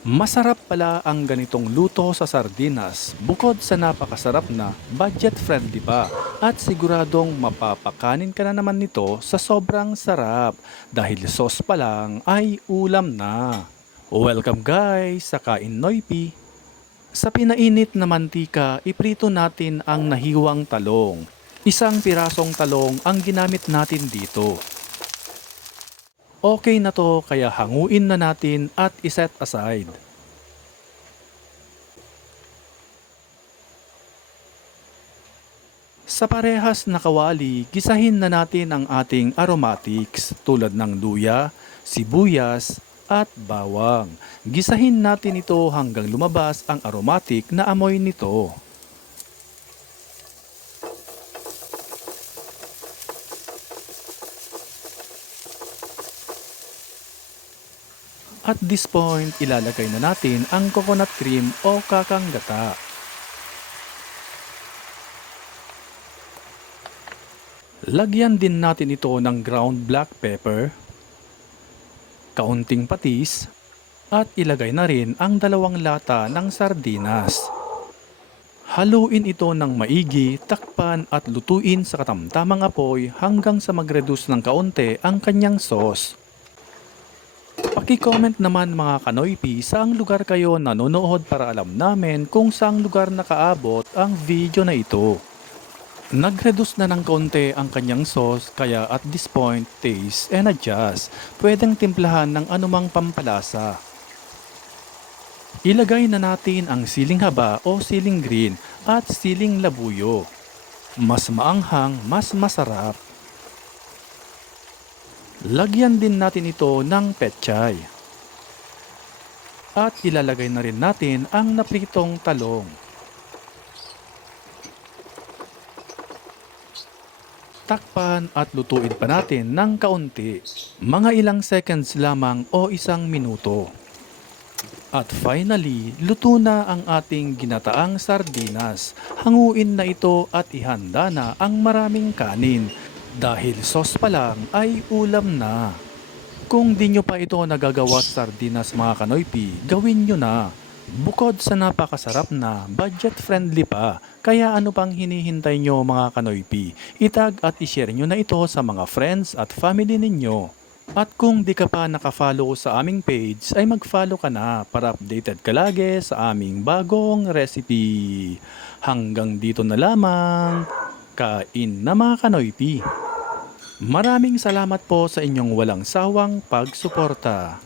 Masarap pala ang ganitong luto sa sardinas bukod sa napakasarap na budget-friendly pa at siguradong mapapakanin ka na naman nito sa sobrang sarap dahil sos pa lang ay ulam na. Welcome guys sa Kain Noypi! Sa pinainit na mantika, iprito natin ang nahiwang talong. Isang pirasong talong ang ginamit natin dito. Okay na to kaya hanguin na natin at iset aside. Sa parehas na kawali, gisahin na natin ang ating aromatics tulad ng luya, sibuyas, at bawang. Gisahin natin ito hanggang lumabas ang aromatic na amoy nito. At this point, ilalagay na natin ang coconut cream o kakang gata. Lagyan din natin ito ng ground black pepper, kaunting patis, at ilagay na rin ang dalawang lata ng sardinas. Haluin ito ng maigi, takpan at lutuin sa katamtamang apoy hanggang sa mag-reduce ng kaunti ang kanyang sauce. Pakicomment naman mga kanoypi saang lugar kayo nanonood para alam namin kung saang lugar nakaabot ang video na ito. Nagreduce na ng konti ang kanyang sauce kaya at this point taste and adjust. Pwedeng timplahan ng anumang pampalasa. Ilagay na natin ang siling haba o siling green at siling labuyo. Mas maanghang, mas masarap. Lagyan din natin ito ng petchay. At ilalagay na rin natin ang napritong talong. Takpan at lutuin pa natin ng kaunti, mga ilang seconds lamang o isang minuto. At finally, luto na ang ating ginataang sardinas. Hanguin na ito at ihanda na ang maraming kanin. Dahil sauce pa lang ay ulam na. Kung di nyo pa ito nagagawa sardinas mga kanoypi, gawin nyo na. Bukod sa napakasarap na, budget-friendly pa. Kaya ano pang hinihintay nyo mga kanoypi? Itag at ishare nyo na ito sa mga friends at family ninyo. At kung di ka pa nakafollow sa aming page, ay mag-follow ka na para updated ka lagi sa aming bagong recipe. Hanggang dito na lamang. Kain na mga kanoypi! Maraming salamat po sa inyong walang sawang pagsuporta.